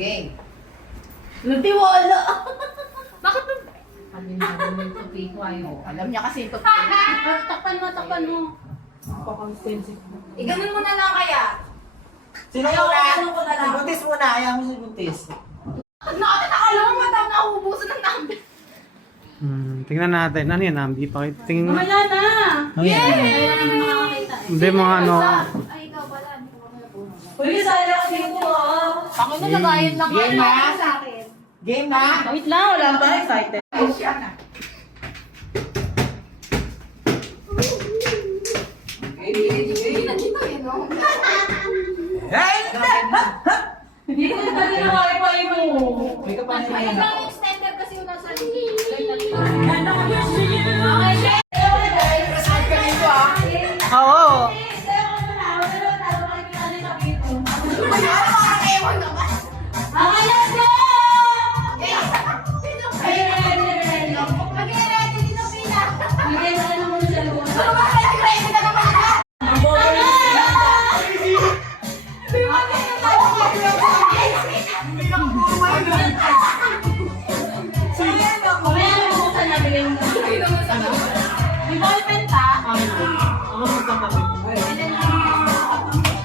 Game. Nagtiwala. Bakit ba? Kami na naman ito, Pico, ayaw. Alam niya kasi ito. Takpan mo. Iganon mo na lang kaya. Sino Ayaw, muna? ano ko na lang. Si Buntis muna. Ayaw mo si Buntis. Nakakala mo matang nauubusan ng number. Tingnan natin. Ano yan? Hindi pa kita. Tingnan Wala na. Ano yan? Kaya naman makakita eh. Hindi mga ano. Ay, ikaw wala. Hindi ko makapuna. Uy, sala ko dito ah. Ako na nagayon lang. Game na? Sa akin. Game na? Wait lang, wala ba? Excited. Ay, siya na. Hindi na dito yun, no? Hey! Hindi ko na ginawa pa mo. May kapanin na Ayun yan. lang yung extender kasi yung nasa likod. Present ka dito ah. Oo. Ano parang ewan ka ba? Mag-ready din ang pila. Ano ba kayo ready na naman ka? Di ba kayo hindi na kumuluan doon.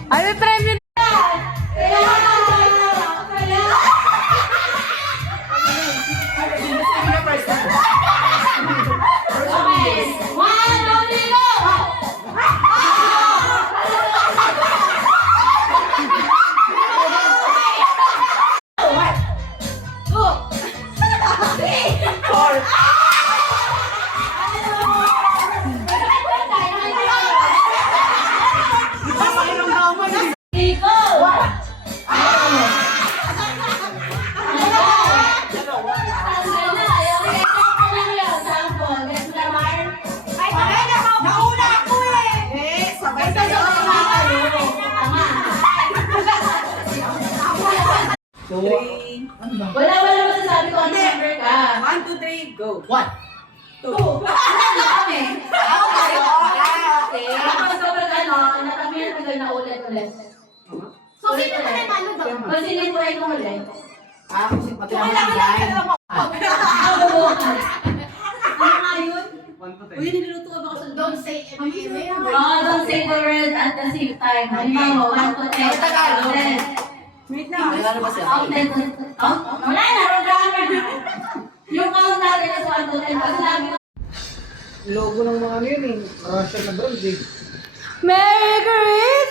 Ano trend? Nauna ako eh! Sabay tayo. Wala masasabi ko ano number ka. 1, 2, 3, go. 1. Kami. Ako kayo. Okay. Tapos kapag ano, natami na tagal na ulit. So, sino na nanalo doon? Kasi nilimuray ko ulit. Kasi pati So, naman kailangan si lang Jan. ka mo. Ano nga yun? Uy, niluluto ka ba kasi Don't say anything. Don't say the word at the same time. Halimbawa, 1 to 10. Tagalog. 10. Wait na. Ano ba siya? Count 10 to... Oh, wala na, programmer. Yung count natin is 1 to 10. Pag sinabi ko, Logo ng mga ano yun eh. Russian na brand eh. Merry Christmas!